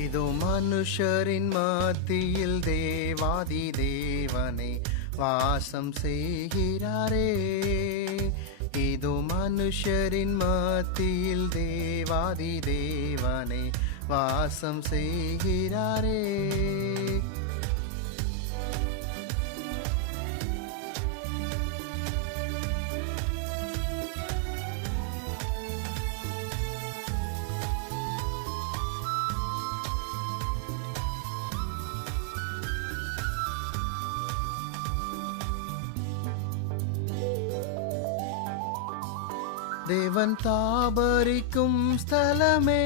இதோ மனுஷரின் மத்தியில் தேவாதி தேவனே வாசம் செய்கிறாரே. இதோ மனுஷரின் மத்தியில் தேவாதி தேவனே வாசம் செய்கிறாரே. தேவன் தாபரிக்கும் ஸ்தலமே,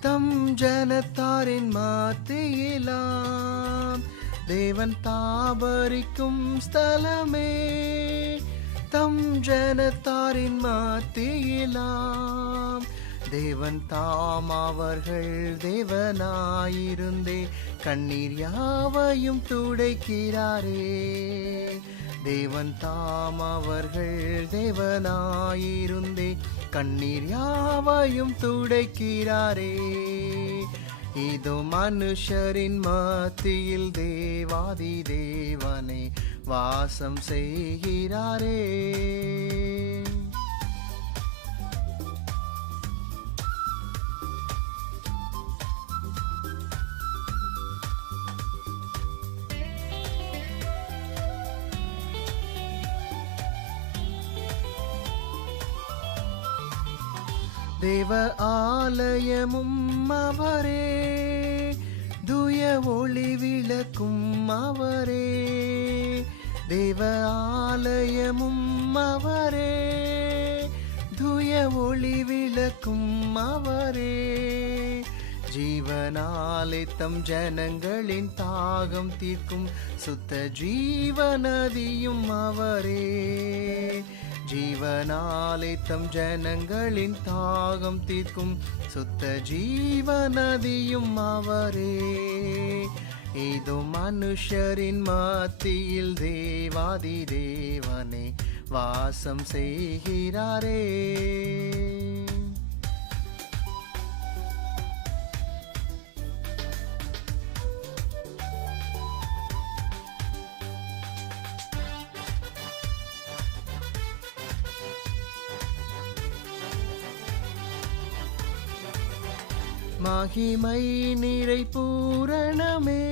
தம் ஜனத்தாரின் மத்தியிலாம். தேவன் தாபரிக்கும் ஸ்தலமே, தம் ஜனத்தாரின் மத்தியிலாம். தேவன் தாம் அவர்கள் தேவனாயிருந்தே கண்ணீர் யாவையும் துடைக்கிறாரே. தேவன் தாம் அவர்கள் தேவனாயிருந்தே கண்ணீர் யாவையும் துடைக்கிறாரே. இதோ மனுஷரின் மத்தியில் தேவாதி தேவனே வாசம் செய்கிறாரே. தேவ ஆலயமும் அவரே, தூய ஒளி விளக்கும் அவரே. தேவ ஆலயமும் அவரே, தூய ஒளி விளக்கும் அவரே. ஜீவனாலே தம் ஜனங்களின் தாகம் தீர்க்கும் சுத்த ஜீவநதியும் அவரே. ஜீவனாலே தம் ஜனங்களின் தாகம் தீர்க்கும் சுத்த ஜீவநதியும் அவரே. இதோ மனுஷரின் மத்தியில் தேவாதி தேவனே வாசம் செய்கிறாரே. மகிமை நிறை பூரணமே,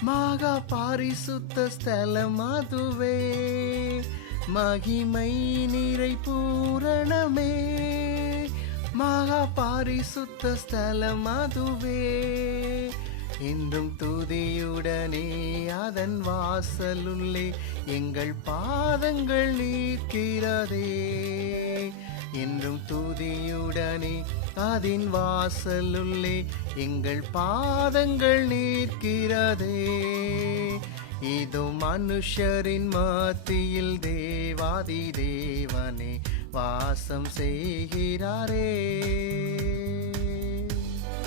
மகா பாரிசுத்த ஸ்தலம் அதுவே. மகிமை நிறை பூரணமே, மகா பாரிசுத்த ஸ்தலம் அதுவே. என்றும் துதியுடனே அதன் வாசலுள்ளே எங்கள் பாதங்கள் நிற்கிறதே. என்றும் துதியுடனே அதின் வாசலுள்ளே எங்கள் பாதங்கள் நிற்கிறதே. இதோ மனுஷரின் மத்தியில் தேவாதி தேவனே வாசம் செய்கிறாரே.